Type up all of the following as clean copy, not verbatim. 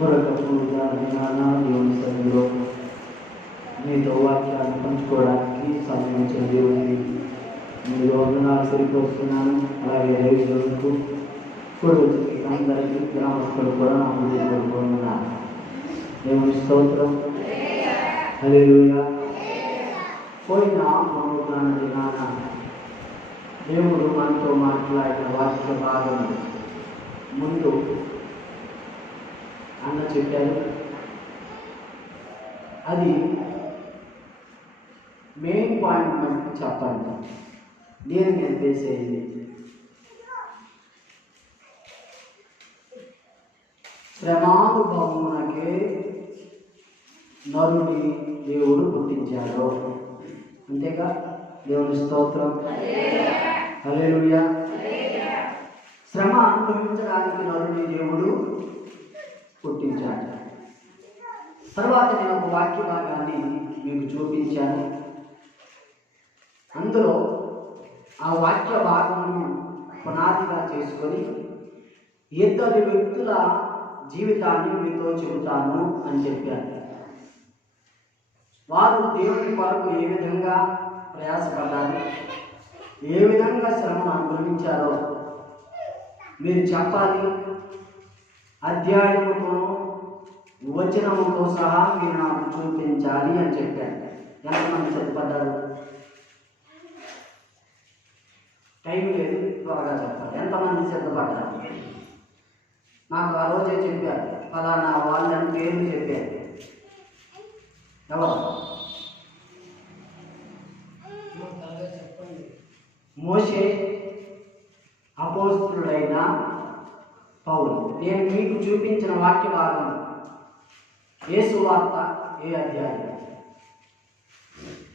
మరొక పూజ జ్ఞాన దేవుని సన్నిధిలో మీతో వాక్యాన్ని పంచుకోవడానికి సమయం ఇచ్చిన దేవునికి మీరు వందనాలు తెలియపరుస్తున్నాను. అలాగే రైతులకు పూర్వజులకి అందరికీ గ్రామస్తులు కూడా నా హృదయపూర్వకమున్నాను. దేవుని స్తోత్రం. హల్లెలూయా. పోయిన పునరుద్ధాన దినాన దేవుడు మనతో మాట్లాడిన వాక్య భాగం ముందు అన్న చెప్పారు. అది మెయిన్ పాయింట్ మనకి చెప్పండి. నేను నిర్దేశేది శ్రమానుభవమునకే నరుని దేవుడు పుట్టించాడు. అంతేగా? దేవుని స్తోత్రం. హల్లెలూయా. శ్రమ అనుభవించడానికి నరుని దేవుడు పుట్టించాడు. తర్వాత నేను ఒక వాక్య భాగాన్ని మీకు చూపించాను. అందులో ఆ వాక్య భాగమును పునాదిగా చేసుకొని ఇద్దరు వ్యక్తుల జీవితాన్ని మీతో చెబుతాను అని చెప్పాను. వారు దేవుని కొరకు ఏ విధంగా ప్రయాసపడ్డారు, ఏ విధంగా శ్రమను అనుభవించారో మీరు చెప్పాలి. అధ్యాయముతోనూ వచనముతో సహా మీరు నాకు చూపించాలి అని చెప్పాను. ఎంతమంది సిద్ధపడ్డారు? టైం లేదు, త్వరగా చెప్పాలి. ఎంతమంది సిద్ధపడ్డారు? నాకు ఆ రోజే చెప్పారు, ఫలానా వాళ్ళని పేర్లు చెప్పారు. ఎవరు? మోషే, అపోస్తలుడైన పౌలు. నేను మీకు చూపించిన వాక్య భాగం యేసు వార్త ఏ అధ్యాయం?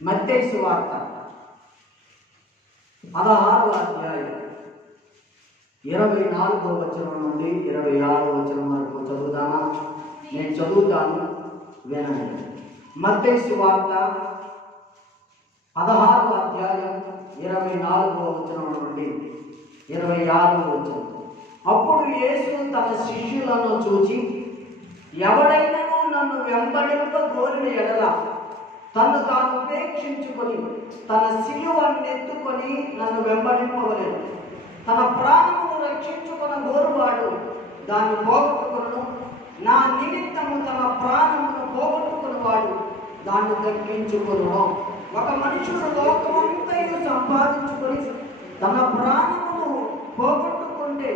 మత్తయి సువార్త 16వ అధ్యాయం 24వ వచనం నుండి 26వ వచనం వరకు చదువుతానా? నేను చదువుతాను, వినండి. మత్తయి సువార్త 16వ అధ్యాయం 24వ వచనం నుండి 26వ వచనం. అప్పుడు యేసు తన శిష్యులను చూచి, ఎవడైనను నన్ను వెంబడింప కోరిన ఎడల తను తాను ఉపేక్షించుకొని తన సిలువనెత్తుకొని నన్ను వెంబడింపవలెను. తన ప్రాణమును రక్షించుకున్న గోరువాడు దాన్ని పోగొట్టుకును. నా నిమిత్తము తన ప్రాణమును పోగొట్టుకున్నవాడు దాన్ని దక్కించుకును. ఒక మనుషుడు లోకమంతయు సంపాదించుకొని తన ప్రాణమును పోగొట్టుకుంటే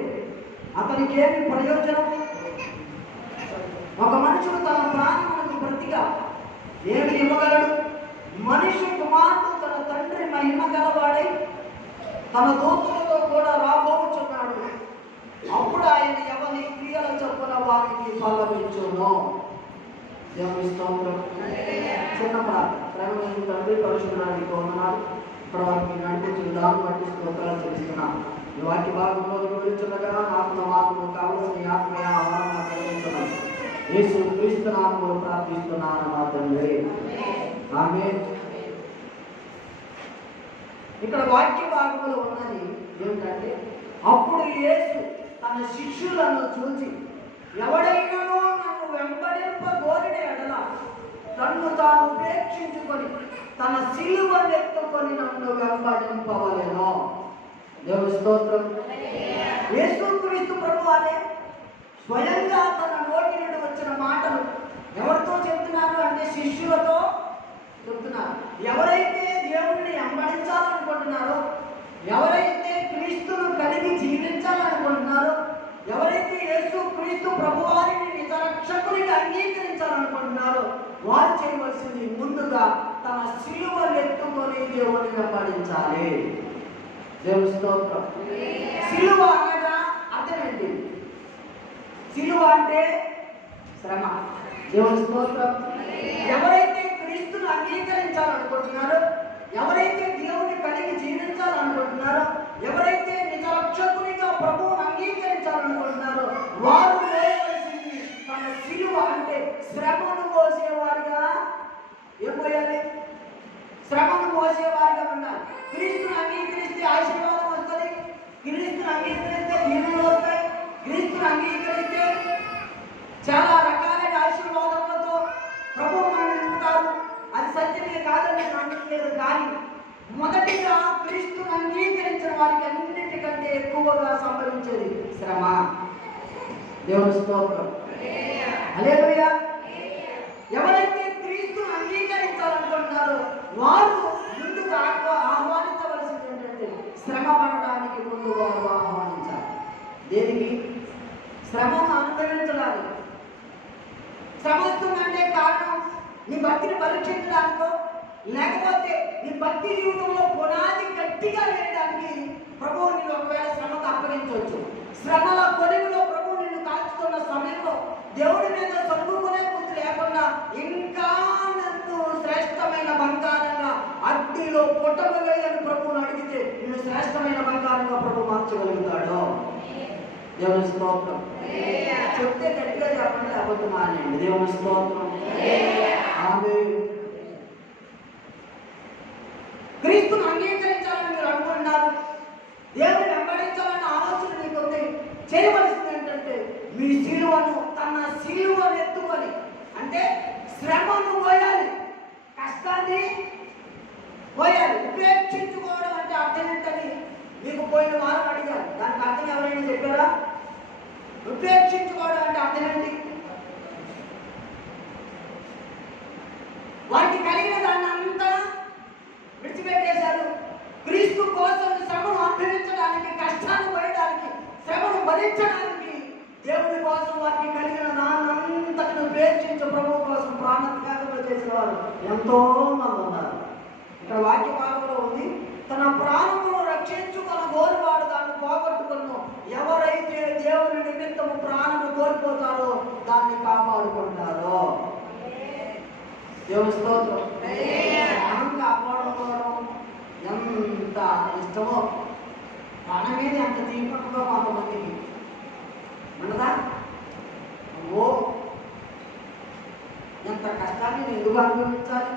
అతనికి ఏమి ప్రయోజనం? ఒక మనుషుడు తన ప్రాణములకు ప్రతిగా ఏమి ఇవ్వగలడు? మనిషి కుమారుడు తన తండ్రి మహిమ గలవాడై తన దూతలతో కూడా రాబోచున్నాడు. అప్పుడు ఆయన ఎవరి క్రియల చొప్పున వారికి ఫలమిచ్చును. దేవుని స్తోత్రం. చిన్న ప్రేమ తండ్రి పరిశుద్ధానికి వందనాలు. ఇప్పుడు వారికి నడిపించిన దాన్ని బట్టి స్తోత్రాలు చెల్లిస్తున్నాను. ఈ వాక్య భాగంలో వివరించుండగా నాకు నా మాటలు కావలసిన ఆత్మీయ ఆహారం కలిగించున్నాను. యేసు క్రీస్తు నామములో ప్రార్థిస్తున్నాను నా తండ్రి, ఆమేన్. ఇక్కడ వాక్య భాగంలో ఉన్నది ఏమిటంటే, అప్పుడు యేసు తన శిష్యులను చూసి, ఎవడైనానో నన్ను వెంబడింప కోరిన ఎడల తన్ను తాను ఉపేక్షించుకొని తన సిలువనెత్తుకొని నన్ను వెంబడింపవలెను. దేవుని స్తోత్రం. యేసు క్రీస్తు ప్రభువారే స్వయంగా తన నోటి నుండి వచ్చిన మాటలు ఎవరితో చెప్తున్నారు అంటే శిష్యులతో చెప్తున్నారు. ఎవరైతే దేవుడిని వెంబడించాలనుకుంటున్నారో, ఎవరైతే క్రీస్తును కలిగి జీవించాలనుకుంటున్నారో, ఎవరైతే యేసు క్రీస్తు ప్రభువారిని నిజ రక్షకునిగా అంగీకరించాలనుకుంటున్నారో వారు చేయవలసింది ముందుగా తన సిలువనెత్తుకొని దేవుని వెంబడించాలి. దేవుని స్తోత్రం. సిలువ అనగా అర్థం ఏంటి? సిలువ అంటే శ్రమ. దేవుని స్తోత్రం. ఎవరైతే క్రీస్తును అంగీకరించాలనుకుంటున్నారో, ఎవరైతే దేవుని కలిగి జీవించాలనుకుంటున్నారో, ఎవరైతే నిజ రక్షకునిగా ప్రభువును అంగీకరించాలనుకుంటున్నారో వారు మోయవలసింది తన సిలువ. అంటే శ్రమను మోసేవారుగా ఏం మోయాలి? శ్రమను మోసేవారుగా ఉండాలి. క్రీస్తును అంగీకరిస్తే ఆశీర్వాదం వస్తుంది, క్రీస్తును అంగీకరిస్తే దీవెనలు వస్తాయి, క్రీస్తును అంగీకరిస్తే చాలా రకాల దేవుని స్తోత్రం. హల్లెలూయా. ఎవరైతే క్రీస్తును అంగీకరించాలనుకుంటున్నారో వారు ముందుకు ఆహ్వానించవలసింది ఏంటంటే శ్రమ పడడానికి ముందు వారు ఆహ్వానించాలి. దేనికి? శ్రమను అనుభవించడానికి. శ్రమ వస్తుందంటే కారణం నీ భక్తిని పరీక్షించడానికో లేకపోతే నీ భక్తి జీవితంలో పునాది గట్టిగా వేయడానికి ప్రభువు నేను ఒకవేళ శ్రమకు అప్పగించవచ్చు. శ్రమల కొలిమిలో ప్రభువు నిన్ను కాల్చుతున్న సమయంలో దేవుడి మీద చదువుకునే బుద్ధి లేకుండా ఇంకా నన్ను శ్రేష్టమైన బంగారంగా అగ్నిలో పుట్టబోయేదని ప్రభువుని అడిగితే నిన్ను శ్రేష్టమైన బంగారంగా ప్రభు మార్చగలుగుతాడు. దేవుని స్తోత్రం. చెప్తే గట్టిగా చెప్పండి, అబద్ధం మానేయండి. దేవుని స్తోత్రం. ఆమేన్. క్రీస్తును అంగీకరించాలని మీరు అనుకుంటున్నారు, దేవుని వెంబడించాలన్న ఆలోచన మీకు ఉంది. చేయవలసింది ఏంటంటే మీ శిలువను తన శిలువను ఎత్తుకొని, అంటే శ్రమను పోయాలి, కష్టాన్ని పోయాలి. ఉపేక్షించుకోవడం అంటే అర్థం ఏంటని మీకు పోయిన వారం అడిగారు. దానికి అర్థం ఎవరైనా చెప్పారా? ఉపేక్షించుకోవడం అంటే అర్థం ఏంటి? వాటికి కలిగిన దాన్ని అంతా విడిచిపెట్టేశారు. క్రీస్తు కోసం శ్రమను అనుభవించడానికి, కష్టాన్ని పడడానికి, శ్రమను భరించడానికి దేవుని కోసం వారికి కలిగిన దాన్నంతటిని ఉపేక్షించి ప్రభువు కోసం ప్రాణత్యాగం చేసిన వారు ఎంతో మంది ఉన్నారు. ఇక్కడ వాక్య భాగంలో ఉంది, తన ప్రాణమును రక్షించుకున్న గోరువాడు దాన్ని పోగొట్టుకును. ఎవరైతే దేవుని నిమిత్తము ప్రాణము కోల్పోతారో దాన్ని కాపాడుకుంటారో. దేవుని స్తోత్రం. ప్రాణం కాపాడుకోవడం ఎంత ఇష్టమో, ప్రాణం మీద ఎంత తీపట్టుగా కొంతమందికి ఉండదా? ఓ ఎంత కష్టాన్ని నేను ఎందుకు అనుభవించాలి,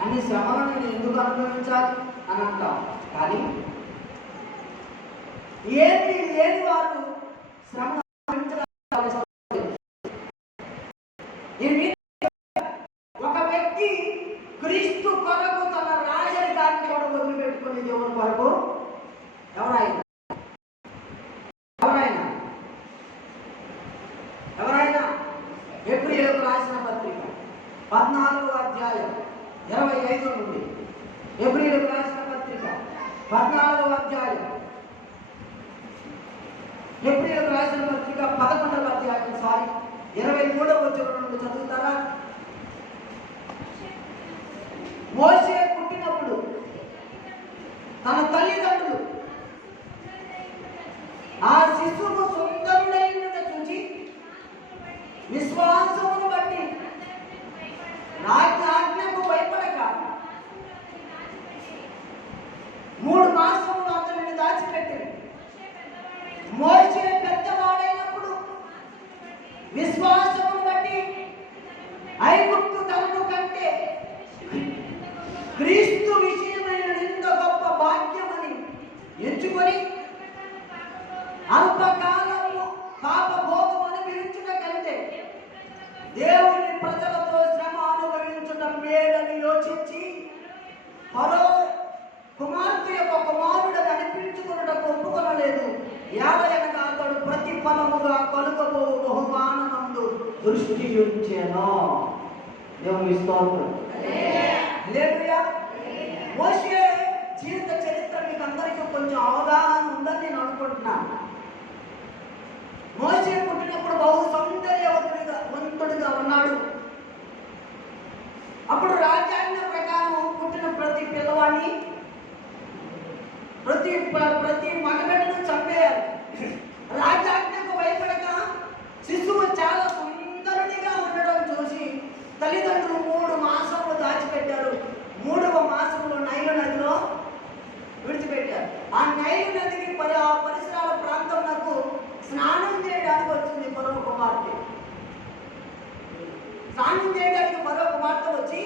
అన్ని శ్రమలను నేను ఎందుకు అనుభవించాలి అని అంటాం. కానీ ఏమి లేని వారు శ్రమ ఒక వ్యక్తి క్రీస్తు కొరకు తన రాజరికాన్ని కూడా వదిలిపెట్టుకుని దేవుని కొరకు ఎవరైనా హెబ్రీయులకు రాసిన పత్రిక 14వ అధ్యాయం 25 నుండి, హెబ్రీయులకు రాసిన పత్రిక 14వ అధ్యాయం, హెబ్రీయులకు రాసిన పత్రిక 11వ అధ్యాయం 23వ వచనం నుండి చదువుతారా? మోషే పుట్టినప్పుడు తన తల్లిదండ్రులు ఆ శిశువు సుందరుడైన చూసి విశ్వాసమును బట్టి ఆజ్ఞకు భయపడక 3 మాసములు అతనిని దాచిపెట్టి, మోషే పెద్దవాడైనప్పుడు విశ్వాసమును బట్టి ఐగుప్తు తనను కంటే క్రీస్తు విషయమైన నింద గొప్ప భాగ్యమని ఎంచుకొని అల్పకాలము పాప భోగం అనుభవించుట కంటే దేవుని ప్రజలతో శ్రమ అనుభవించడం మేలని యోచించి ఫరో కుమార్తె యొక్క కుమారుడని అనిపించుకున్నటకు ఒప్పుకొనలేదు. యావయనగా అతడు ప్రతిఫలముగా కలుగబో బహుమానమందు దృష్టి ఉంచెను. దేవుని స్తోత్రం. హల్లెలూయా. మోషే జీవిత చరిత్ర మీకు అందరికీ కొంచెం అవగాహన ఉందని నేను అనుకుంటున్నాను. మోషే పుట్టినప్పుడు బహు సౌందర్యవంతుడిగా ఉన్నాడు. అప్పుడు రాజ్యాంగ ప్రకారం పుట్టిన ప్రతి పిల్లవాడిని, ప్రతి మగబిడ్డను చంపేయాలి. రాజ్యాంగకు భయపడక శిశువు చాలా సుందరుడిగా ఉండడం చూసి తల్లిదండ్రులు 3 మాసములు దాచిపెట్టారు. 3వ మాసంలో నైలు నదిలో విడిచిపెట్టారు. ఆ నైలు నదికి పరిసరాల ప్రాంతంలో స్నానం చేయడానికి వచ్చింది మరో కుమార్తె. స్నానం చేయడానికి మరో కుమార్తె వచ్చి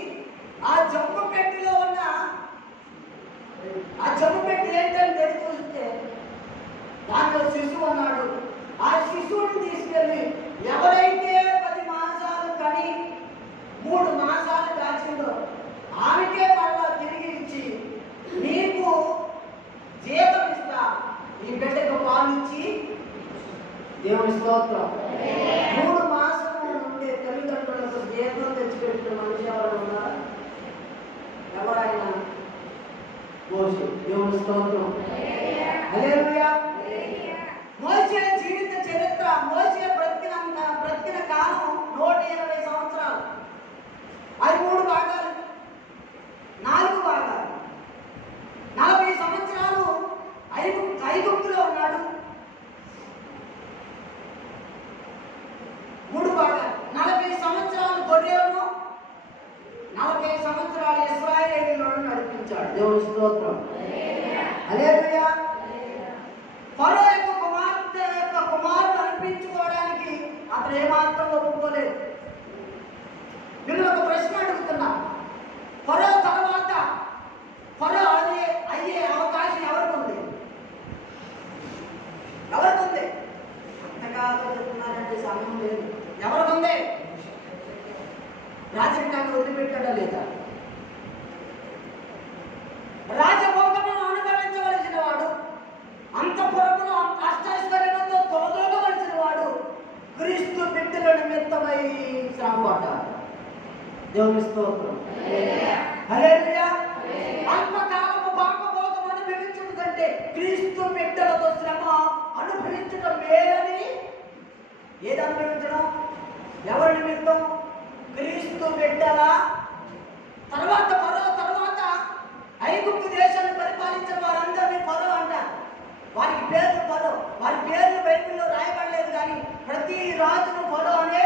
ఆ జమ్ము పెట్టిలో ఉన్న ఆ జమ్ము పెట్టి ఏంటని తెలిసి చూస్తే దాంట్లో శిశువు అన్నాడు. ఆ శిశువుని తీసుకెళ్ళి ఎవరైతే 10 మాసాలు కని 3 మాసాలు దాచిందో ఆమెకే మళ్ళా తిరిగి ఇచ్చి నీకు జీతం ఇస్తా, నీ బిడ్డకు పాలు ఇచ్చి దేవుని స్తోత్రం. 3 మాసముల నుండి తల్లిదండ్రులకు జీతం తెచ్చిపెట్టిన మనిషి ఎవరు ఉన్నారా? ఎవరైనా మోషే. దేవుని స్తోత్రం. హల్లెలూయా. మోషే జీవిత చరిత్ర, మోషే బ్రతికిన కాలం 120 సంవత్సరాలు. అది 3 భాగాలు, 4 భాగాలు. 40 సంవత్సరాలు ఐగుప్తులో ఉన్నాడు. 3 భాగాలు. 40 సంవత్సరాలు గొర్రెలను, 40 సంవత్సరాలు ఇశ్రాయేలీయులను నడిపించాడు. దేవుని స్తోత్రం. హల్లెలూయా. ఫరో యొక్క కుమారుడు అనిపించుకోవడానికి అతను ఏమాత్రం ఒప్పుకోలేదు. మిమ్మల్ని ఒక ప్రశ్న అడుగుతున్నా. ఫరో తర్వాత ఫరో అయ్యే అవకాశం ఎవరికి ఉంది? ఎవరికి ఉంది? అంతకాలం చెప్తున్నారంటే సమయం లేదు. ఎవరికి ఉంది? రాజరికాన్ని వదిలిపెట్టాడా లేదా? రాజభోగమును అనుభవించవలసిన వాడు, అంతఃపురమును అష్టైశ్వర్యంతో తొలగవలసిన వాడు క్రీస్తు బిడ్డల నిమిత్తమై శ్రమపడ్డాడు. దేవుని స్తోత్రం. హల్లెలూయా. అల్పకాలము భాగభోగం అనుభవించడం కంటే క్రీస్తు బిడ్డలతో శ్రమ అనుభవించడం మేలని. ఏది అనుభవించడం? ఎవరి నిమిత్తం? క్రీస్తు బిడ్డల. తర్వాత ఐగుప్తు దేశాన్ని పరిపాలించిన వారందరినీ ఫరో అంటారు. వారికి పేర్లు ఫరో, వారి పేర్లు బైబిల్లో రాయబడలేదు, కానీ ప్రతి రాజును ఫరో అనే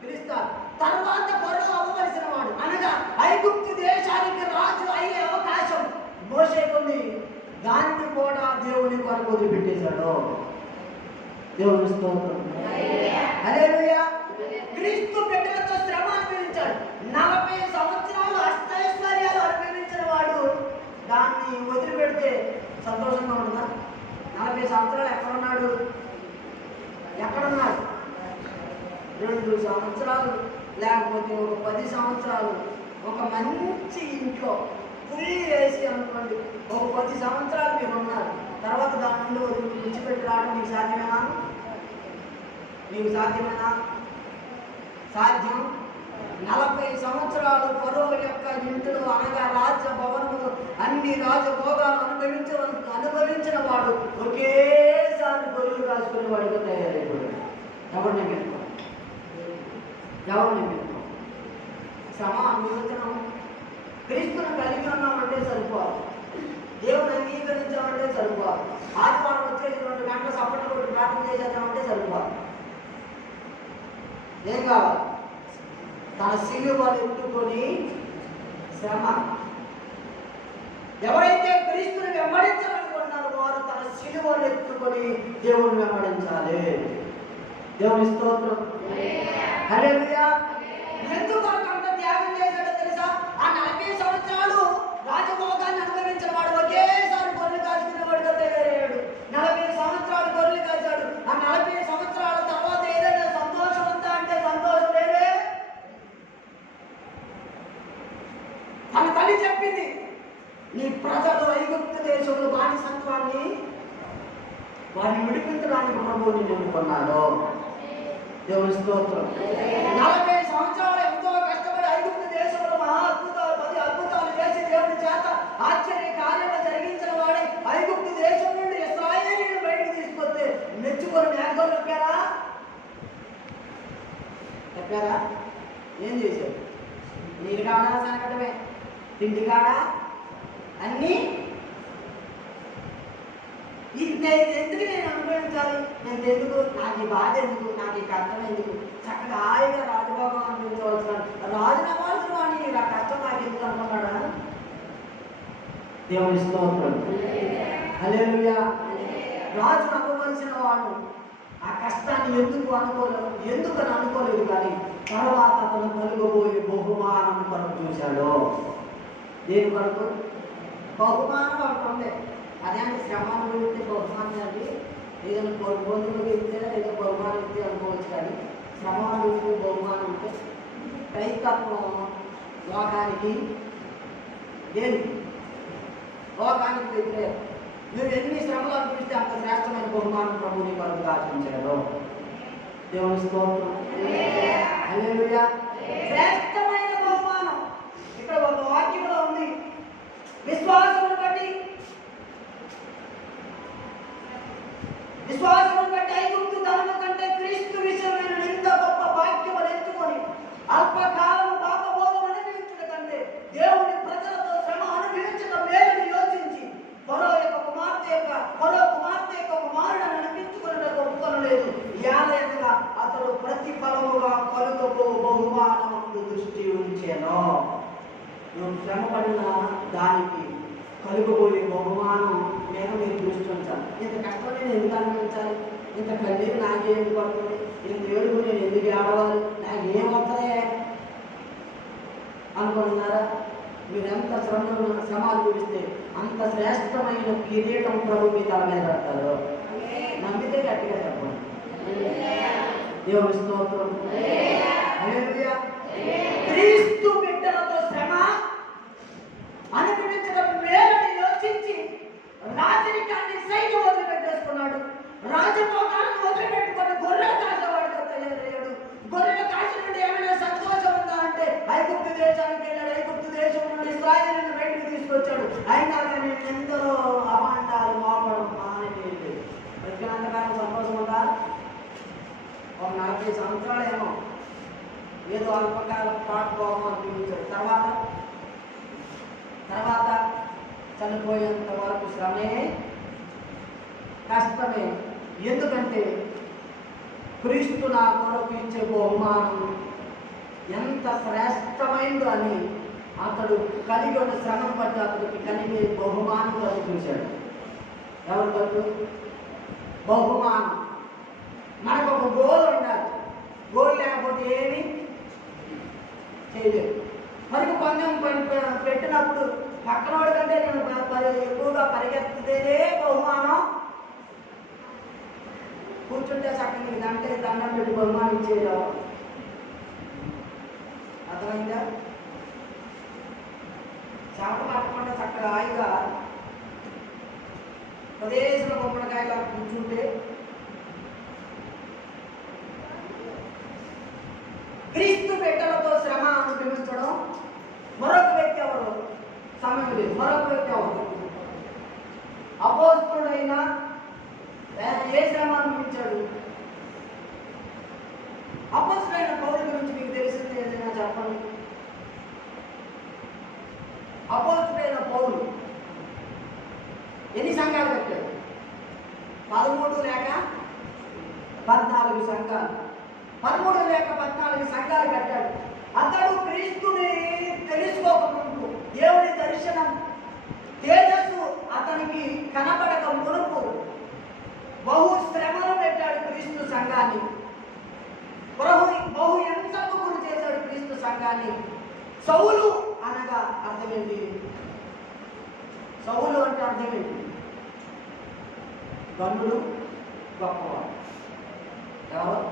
పిలుస్తారు. తర్వాత ఫరో అవ్వవలసిన వాడు, అనగా ఐగుప్తు దేశానికి రాజు అయ్యే అవకాశం మోషేకుంది. దాన్ని కూడా దేవుని కొరకు వదిలిపెట్టేశాడు. దేవుని స్తోత్రం. హల్లెలూయా. క్రీస్తు బిడ్డలతో శ్రమ అనుభవించాడు. 40 సంవత్సరాలు అష్టైశ్వర్యాలు అనుభవించిన వాడు దాన్ని వదిలిపెడితే సంతోషంగా ఉంటుందా? 40 సంవత్సరాలు ఎక్కడున్నాడు? 2 సంవత్సరాలు లేకపోతే ఒక 10 సంవత్సరాలు ఒక మంచి ఇంట్లో పుల్లి వేసి అనుకోండి, ఒక 10 సంవత్సరాలు మీరు ఉన్నారు. తర్వాత దాని నుండి విడిచిపెట్టి రావడం మీకు సాధ్యమేనా? మీకు సాధ్యమేనా? సాధ్యం. 40 సంవత్సరాలు ఫరో యొక్క ఇంటిలో, అనగా రాజభవనములు, అన్ని రాజభోగాలు అనుభవించిన వాడు ఒకేసారి గొర్రెలు కాసుకునే వాడిగా తయారైపోయాడు. ఎవరిని మెట్టుకో? శ్రమ అనుభవించడం. క్రీస్తును కలిగి ఉన్నామంటే సరిపోవాలి, దేవుని అంగీకరించామంటే సరిపోవాలి, ఆదివారం వచ్చేసి 2 గంటల సపట్లు కొట్టి ప్రార్థన చేసేద్దామంటే సరిపోవాలి. ఏం కావాలి? తన సిలువను ఎత్తుకొని శ్రమ. ఎవరైతే క్రీస్తుని వెంబడించాలనుకున్నారో వారు తన సిలువను ఎత్తుకొని దేవుని వెంబడించాలి. దేవుని స్తోత్రం. హల్లెలూయా. ఎందుకు అంత త్యాగం చేశాడో తెలుసా? ఆ 40 సంవత్సరాలు రాజభోగాన్ని అనుభవించిన వాడు ఒకేసారి గొర్రెలు కాల్చుకునే వాడిగా తయారయ్యాడు. 40 సంవత్సరాలు గొర్రెలు కాల్చాడు. ఆ 40 సంవత్సరాల తర్వాత ఏదైనా సంతోషం ఉందా అంటే సంతోషం లేదే. తన తల్లి చెప్పింది, నీ ప్రజలు ఐగుప్తు దేశంలో బానిసత్వాన్ని వారిని విడిపించడానికి ప్రభువుని ఎన్నుకున్నాడు. దేవుని స్తోత్రం. 40 సంవత్సరాలు ఎంతో కష్టపడి ఐగుప్తు దేశంలో మహా అద్భుతాలు 10 అద్భుతాలు చేసి దేవుని చేత ఆశ్చర్య కార్యాలు జరిగించిన వాడే ఐగుప్తు దేశం నుండి ఇశ్రాయేలీయులను బయటకు తీసుకొస్తే మెచ్చుకొని మేఘాలు చెప్పారా? ఏం చేశారు? నీరు కాడా సంకటమే, తిండి కాడా అన్నీ. ఎందుకు నేను అనుభవించాలి? నేను ఎందుకు? నాకు ఈ బాధ ఎందుకు? నాకు ఈ కష్టం ఎందుకు? చక్కగా హాయిగా రాజభోగం అనుభవించవలసిన రాజు అవ్వాల్సిన వాడిని ఇలా కష్టం నాకు ఎందుకు అనుకున్నాడా? దేవుని స్తోత్రం. హల్లెలూయా. రాజు అవ్వవలసిన వాడు ఆ కష్టాన్ని ఎందుకని అనుకోలేదు, కానీ తర్వాత అతను కలుగబోయే బహుమానం కొరకు చూశాడు. దేని కొరకు? బహుమానం అంటుంది. అదేంటి? శ్రమ అనుభవిస్తే బహుమానం అండి. ఏదైనా భోజనం ఇస్తే ఏదో బహుమానం ఇస్తే అనుకోవచ్చు, కానీ శ్రమ అనుభవిస్తే బహుమానం అంటే క్రైస్తత్వం లోకానికి దేనికి? లోకానికి వ్యతిరేకం. నువ్వు ఎన్ని శ్రమలు అనుభవిస్తే అంత శ్రేష్టమైన బహుమానం ప్రభుని కొరకు ఆచరించాడు. దేవుని స్తోత్రం. హల్లెలూయా. శ్రేష్టమైన బహుమానం. ఇక్కడ ఒక వాక్యంలో ఉంది, విశ్వాసమును బట్టి ఐగుప్తు ధనము కంటే క్రీస్తు విషయమైన ఇంత గొప్ప వాక్యము ఎంచుకొని అల్పకాలం పాపబోధం అనుభవించడం కంటే దేవుని ప్రజలతో శ్రమ అనుభవించడం మేలుని యోచించి మరో కుమార్తె యొక్క కుమారుడని అనిపించుకున్నట్టు ఒప్పుకొనలేదు. యాలయనగా అతడు ప్రతిఫలముగా కలుగబో బహుమానముందు దృష్టి ఉంచెను. నువ్వు శ్రమ పడిన దానికి కలుగబోయే బహుమానం నేను మీరు దృష్టి ఉంచాలి. ఇంత కష్టం నేను ఎందుకు అనుభవించాలి? ఇంత కన్నీరు నాకే ఎందుకు పడుతుంది? ఇంత ఏడుగు నేను ఎందుకు ఆడవాలి? నాకు ఏమవుతుందే అనుకుంటున్నారా? మీరు ఎంత శ్రమ అనుభవిస్తే అంత శ్రేష్టమైన కిరీటం ప్రభు మీ తల మీద పెడతారు. నమ్మితే గట్టిగా చెప్పండి. దేవుని స్తోత్రం. హల్లెలూయా. క్రీస్తు బిడ్డలతో శ్రమ అనుభవించడం మేలని యోచించి రాజరికాన్ని సైతం వదిలిపెట్టేసుకున్నాడు. రాజభోగాలను వదిలిపెట్టుకొని గొర్రెల కాసేవాడుగా తయారయ్యాడు. గొర్రెల కాసి నుండి ఏమైనా సంతోషం ఉందా అంటే ఐగుప్తు దేశానికి వెళ్ళాడు. ఐగుప్తు దేశం నుండి ఇశ్రాయేలును బయటకు తీసుకొచ్చాడు. అయినా కానీ ఎందరో అవాండాలు మోపడం మానేది. బ్రతికినంతకాలం సంతోషం ఉందా? ఒక 40 సంవత్సరాలేమో ఏదో అల్పకాల పాటుకోవడం అనిపించాడు. తర్వాత చనిపోయేంత వరకు శ్రమే, కష్టమే. ఎందుకంటే క్రీస్తు నా కొరకు ఇచ్చే బహుమానం ఎంత శ్రేష్టమైందో అని అతడు కలిగి ఉన్న శ్రమం పట్టి అతడికి కలిగే బహుమానం కొరకు చూశాడు. ఎవరి కొరకు? బహుమానం. మనకు ఒక గోల్ ఉండాలి. గోల్ లేకపోతే ఏమి చేయలేదు. మనకు పందెం పెట్టినప్పుడు పక్కనోడి కంటే నేను ఎక్కువగా పరిగెత్తితేనే బహుమానం. కూర్చుంటే చక్కని అంటే దండం పెట్టి బహుమానం ఇచ్చేది. అర్థమైందా? చెమట పట్టకుండా చక్కగా హాయిగా ప్రదేశంలో గుమ్మడికాయలా కూర్చుంటే క్రీస్తు బిడ్డలతో శ్రమ అనుభవించడం. మరొక వ్యక్తి ఎవరు? సమయం లేదు. మరొక వ్యక్తి ఎవరు? అపోస్తలుడైన ఏ శ్రమ అనుభవించాడు? అపోస్తలుడైన పౌలు గురించి మీకు తెలిసింది ఏదైనా చెప్పండి. అపోస్తలుడైన పౌలు ఎన్ని సంఘాలు కట్టాడు? 13 లేక 14 సంఘాలు. 13 లేక 14 సంఘాలు కట్టాడు. అతడు క్రీస్తుని తెలుసుకోకముందు దేవుని దర్శనం తేజస్సు అతనికి కనబడక మునుపు బహు శ్రమలు పెట్టాడు క్రీస్తు సంఘాన్ని. బహు హింసకు గురి చేశాడు క్రీస్తు సంఘాన్ని. సౌలు అనగా అర్థమేంటి? సౌలు అంటే అర్థమేంటి? గనుడు, గొప్పవాడు. ఎవరు?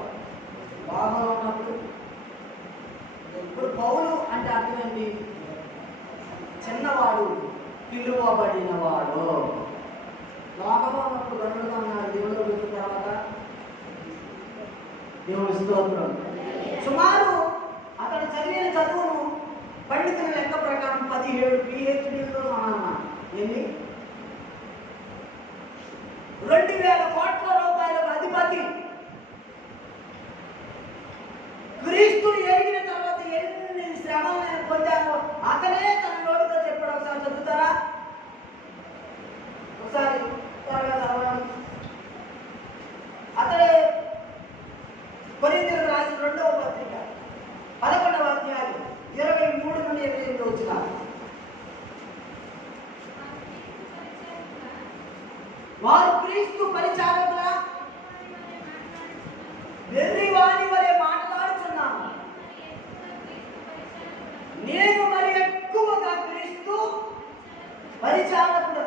బాధలో ఉన్నప్పుడు. ఇప్పుడు పౌలు అంటే అర్థమేంటి? చిన్నవాడు, పిలువబడినవాడు. లోకంలో ఉన్నప్పుడు గనుడుగా ఉన్నాడు. దేవుడు వచ్చిన తర్వాత దేవుడి స్తోత్రం. సుమారు అతడు చదివిన చదువును పండితుల లెక్క ప్రకారం 17 PhDలతో సమానం. ఎన్ని? 2000 కోట్ల రూపాయలకు అధిపతి. క్రీస్తు ఎరిగిన తర్వాత ఎన్ని శ్రమలు నేను పొందానో అతనే తన నోటితో చెప్పాడు. ఒకసారి చదువుతారా? ఒకసారి త్వరగా చదవండి. అతడే కొరింథీయులకు రాసిన 2వ పత్రిక 11వ అధ్యాయం 23 నుండి 28 వచనాలు. వారు క్రీస్తు పరిచారకుల వెర్రివాని వలె మాట్లాడుతున్నాను. నేను మరి ఎక్కువగా క్రీస్తు పరిచారకుడు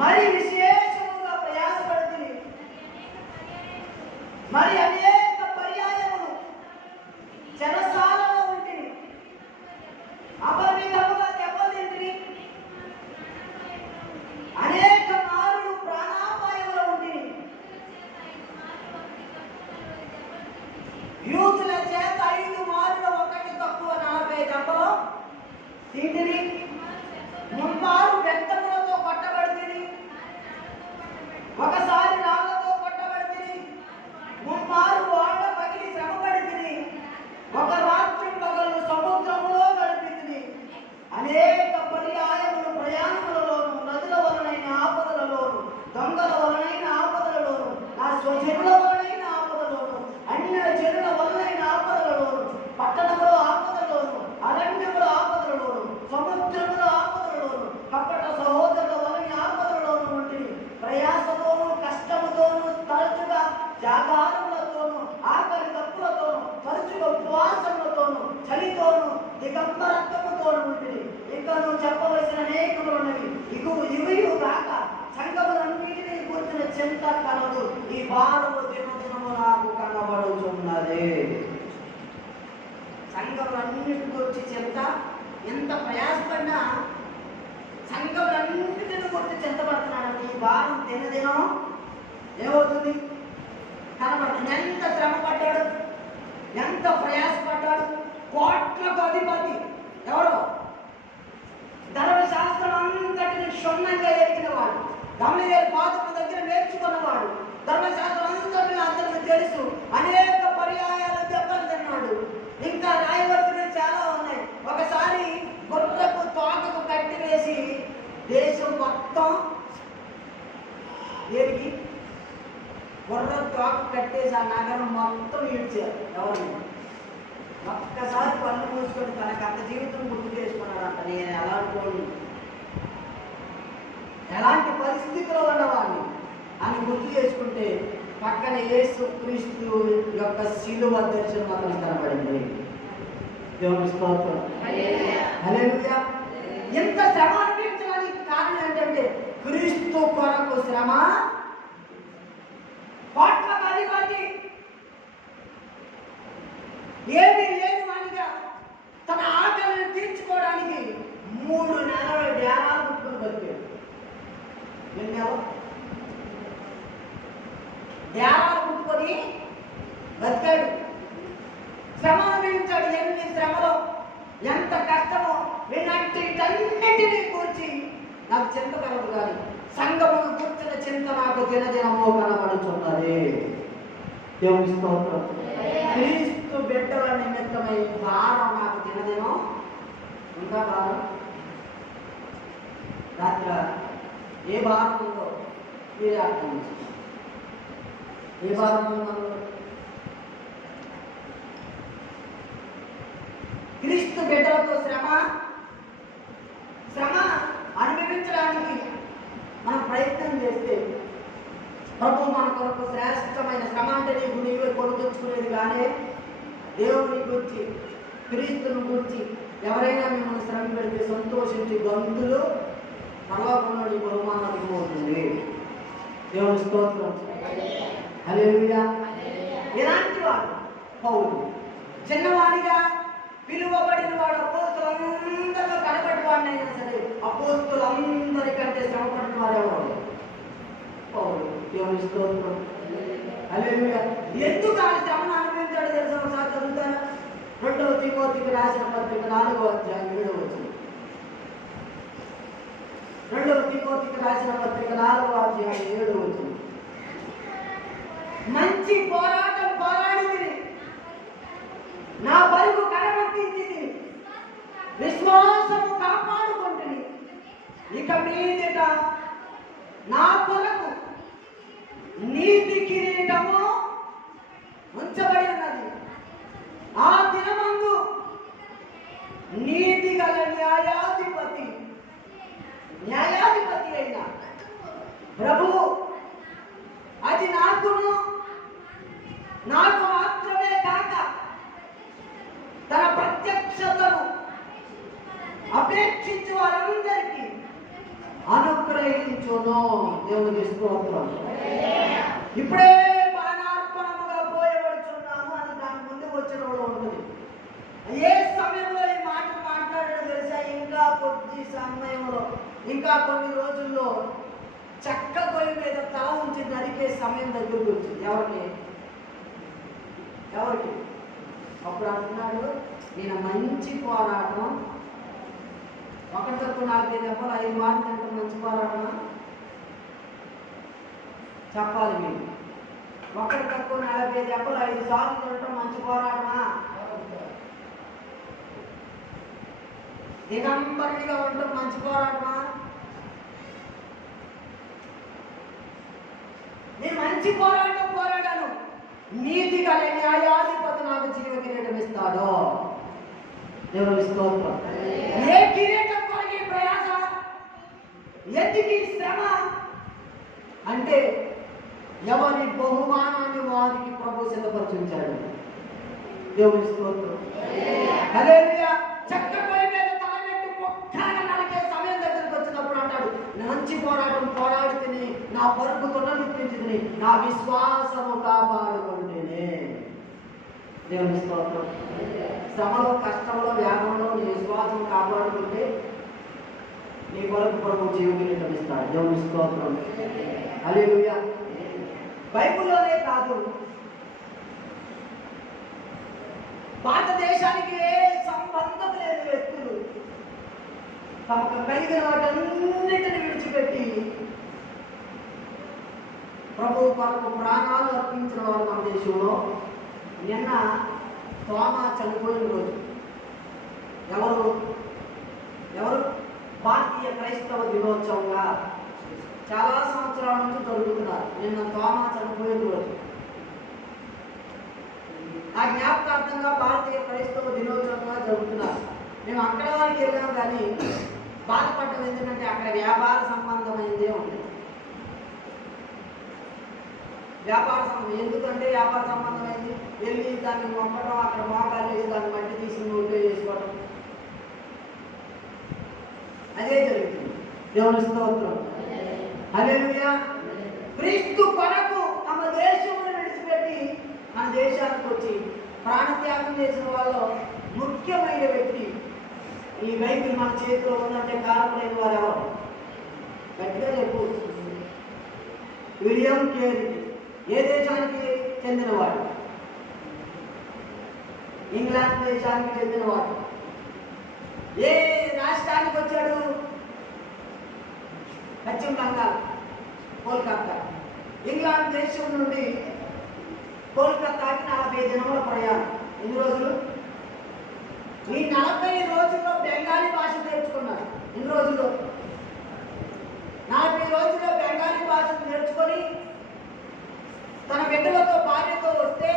మరి విశేషముగా ప్రయాసపడుతుంది. మరి అనేక పర్యాయములు చెరసాలలో ఉంటుంది. అపరిమితముగా దెబ్బతింటిని. అనేక మారులు ప్రాణాపాయంలో ఉంటుంది. యూదుల చేత 5 మార్లు ఒకటి తక్కువ 40 దెబ్బలు తింటిని, ముమ్మారు బెత్తములతో కొట్టబడితిని, ఒకసారి రాళ్లతో కొట్టబడితిని, ముమ్మారు వాడ పగిలి శ్రమపడితిని, ఒక రాత్రి పగలు సముద్రములో గడిపితిని, అనేక పర్యాయములు ప్రయాణములలోను, నదుల వలనైన ఆపదలలోను, దొంగల వలనైన ఆపదలలోను, నా స్వజనుల వలనైన ఆపదలోను, అన్య జనుల వలనైన ఆపదలలోను, పట్టణములో ఆపదలోను, అరణ్యముల ఆపదలలోను, సముద్రముల ఆపదలలోను, కపట సహోదరుల వలన ఆపదలలోను ఉండి ప్రయాసతోను, కష్టముతోను, తరచుగా జాగారములతోను, ఆకలి తప్పులతోను, తరచుగా ఉపవాసములతోను, చలితోను, దిగంబరత్వముతోను ఉండి ఇంకా నువ్వు చెప్పవలసిన అనేకములు ఉన్నవి. ఇవి కాక సంఘములన్నిటినీ కూర్చున్న చింత కలదు, ఈ భారము దినదినము నాకు కనబడుతున్నది. సంఘములన్నిటి గురించి చింత, ఎంత ప్రయాసపడినా సంఘములన్నిటిని గురించి చింతపడుతున్నాడు. ఈ భారం దినదినం ఏమవుతుంది కనబడుతుంది. ఎంత శ్రమ పడ్డాడు, ఎంత ప్రయాసపడ్డాడు. కోట్లకు అధిపతి ఎవడో, ధర్మశాస్త్రం అంతటిని క్షుణ్ణంగా ఎరిగిన వాడు, గమనియేలు పాదముల దగ్గర నేర్చుకున్నవాడు, ధర్మశాస్త్రం అంతటిని అతనికి తెలుసు, అనేక పర్యాయాలు దెబ్బలు తిన్నాడు. ఇంకా రాయవలసినవి చాలా ఉన్నాయి. ఒకసారి గుర్రపు తోకకు కట్టివేసి దేశం మొత్తం దేనికి గుర్ర తోక కట్టేసి ఆ నగరం మొత్తం ఈడ్చారు. ఎవరిని ఒక్కసారి పన్ను మూసుకొని తన గత జీవితం గుర్తు చేసుకున్నాడంట. నేను ఎలాంటి పరిస్థితిలో ఉన్నవాడిని అని గుర్తు చేసుకుంటే పక్కన యేసు క్రీస్తు యొక్క శిలువ దర్శనం అతను కనబడింది. దేవుని స్తోత్రం. హల్లెలూయా. ఎంత శ్రమ అనిపించడానికి కారణం ఏంటంటే క్రీస్తు కొరకు శ్రమ, కోట్లకు అధిపతి, ఏమీ లేని వాడిగా తన ఆకలిని తీర్చుకోవడానికి 3 నెలలు ధ్యానాలు పుట్టుకుని బతికాడు. ధ్యానాలు పుట్టుకొని బతికాడు. శ్రమ అనుభవించాడు. ఎన్ని శ్రమలో, ఎంత కష్టమో వీటన్నిటినీ కూర్చి నాకు చింత కలదు, కానీ సంఘమును కూర్చున్న చింత నాకు దినదినమో కనబడుచున్నది. దేవుని స్తోత్రం. క్రీస్తు బిడ్డల నిమిత్తమై భారం నాకు దినదినం ఇంకా భారం. రాత్రి ఏ భారం ఉందో మీరే అర్థం చేసుకోండి. ఏ భారం ఉందో క్రీస్తు బిడ్డలతో శ్రమ అనుభవించడానికి మనం ప్రయత్నం చేస్తే ప్రభు మన కొరకు శ్రేష్టమైన శ్రమ అంటే నీవే కొనుకొచ్చుకునేది. కానీ దేవుని గురించి, క్రీస్తుని గురించి ఎవరైనా మిమ్మల్ని శ్రమ పెడితే సంతోషించి గంతులు పరలోకంలో నీ బహుమానం అవుతుంది. దేవుని స్తోత్రం. హల్లెలూయా. ఎలాంటి వాడు పౌలు? చిన్నవాడిగా పిలువబడిన వాడు, అపోస్తులందరిలో కనబడి వాడినైనా సరే అపోస్తులందరికంటే శ్రమపడిన వాడు ఎవరు? పౌలు. దేవుని స్తోత్రం. హల్లెలూయా. ఎందుకు ఆ శ్రమను అనుభవించాడు తెలుసా? ఒకసారి చదువుతారా? 2వ తిమోతికి రాసిన పత్రిక 4వ అధ్యాయం 7వ వచనం. 2వ తిమోతికి రాసిన పత్రిక 4వ అధ్యాయం 7వ వచనం. మంచి పోరాటం పోరాడింది, నా పరుగు కడపట్టించింది, విశ్వాసము కాపాడుకుంటుంది. ఇక మీదట నా కొరకు నీతి కిరీటము ఉంచబడి ఉన్నది. ఆ దినమందు నీతి గల న్యాయాధిపతి అయిన ప్రభువు అది నాకు మాత్రమే కాక తన ప్రత్యక్షతను అపేక్షించు వారందరికీ అనుగ్రహించును. దేవుని స్తోత్రం. ఇప్పుడే బాణార్పణముగా పోయబడుచున్నాను అని దాని ముందు వచ్చిన వాళ్ళు ఉంటుంది. ఏ సమయంలో ఈ మాట మాట్లాడడం తెలుసా? ఇంకా కొద్ది సమయంలో, ఇంకా కొన్ని రోజుల్లో చెక్క పొయ్యి మీద తల ఉంచి నరికే సమయం దగ్గరకు వచ్చింది. ఎవరికి? ఎవరికి? అప్పుడు అంటున్నాడు, నేను మంచి పోరాటం, ఒకటి తక్కువ 4 దెబ్బలు 5 మార్లు అంటే మంచి పోరాటమా? చెప్పాలి మీరు. ఒకటి తక్కువ 40 దెబ్బలు 5 సార్లు తినటం మంచి పోరాటమా? దిగంబరిగా ఉండటం మంచి పోరాటమా? నేను మంచి పోరాటం పోరాడాను, నీతిగా న్యాయాధిపతి నాకు జీవ కిరీటం ఇస్తాడు. దేవుని స్తోత్రం. ఏ కిరీటం కొరకు ప్రయాస, ఎందుకు శ్రమ అంటే ఎవరి బహుమానాన్ని వారికి ప్రభు సిద్ధపరిచాడు. దేవుని స్తోత్రం. హల్లెలూయా. చక్కపై మీద తలనెట్టి పొక్కగా నరికే సమయం దగ్గరికి వచ్చినప్పుడు అంటాడు, మంచి పోరాటం పోరాడితేనే, నా పరుగు తొలగించింది, నా విశ్వాసము కాపాడుకుంటేనే. దేవుని స్తోత్రం. శ్రమలో, కష్టంలో, వ్యాధంలో నీ విశ్వాసం కాపాడుకుంటే నీ కొరకు ప్రభు జీవితం ఇస్తాడు. దేవుని స్తోత్రం. హల్లెలూయా. బైబిల్లోనే కాదు, భారతదేశానికి ఏ సంబంధం లేని వ్యక్తులు తమకు కలిగిన వాటన్నిటిని విడిచిపెట్టి ప్రభు కొరకు ప్రాణాలు అర్పించిన వారు మన దేశంలో. నిన్న తోమా చనిపోయిన రోజు. ఎవరు భారతీయ క్రైస్తవ దినోత్సవంగా చాలా సంవత్సరాల నుంచి జరుగుతున్నారు. నిన్న తోమా చనిపోయిన రోజు. ఆ జ్ఞాపకార్థంగా భారతీయ క్రైస్తవ దినోత్సవంగా జరుగుతున్నారు. మేము అక్కడ వారికి వెళ్ళాము, కానీ బాధపడ్డం ఎందుకంటే అక్కడ వ్యాపార సంబంధమైందే ఉంది. ఎందుకంటే వ్యాపార సంబంధమైంది. వెళ్ళి దాన్ని మొక్కడం, అక్కడ మోకాలు వేసి దాన్ని మట్టి తీసి నోట్లో చేసుకోవడం, అదే జరుగుతుంది. దేవుని స్తోత్రం. హల్లెలూయా. క్రీస్తు కొరకు తమ దేశమును విడిచిపెట్టి మన దేశానికి వచ్చి ప్రాణత్యాగం చేసిన వాళ్ళు ముఖ్యమైన వ్యక్తి. ఈ బైబిల్ మన చేతిలో ఉందంటే కారణమైన వారు ఎవరు? గట్టిగా చెప్పు. William Carey. ఏ దేశానికి చెందినవాడు? ఇంగ్లాండ్ దేశానికి చెందినవాడు. ఏ రాష్ట్రానికి వచ్చాడు? పశ్చిమ బంగాల్, కోల్కతా. ఇంగ్లాండ్ దేశం నుండి కోల్కతాకి 40 దినముల ప్రయాణం. ఎన్ని రోజులు? ఈ 40 రోజుల్లో బెంగాలీ భాష నేర్చుకున్నారు. ఎన్ని రోజుల్లో? 40 రోజుల్లో బెంగాలీ భాషను నేర్చుకొని తన బిడ్డలతో, భార్యతో వస్తే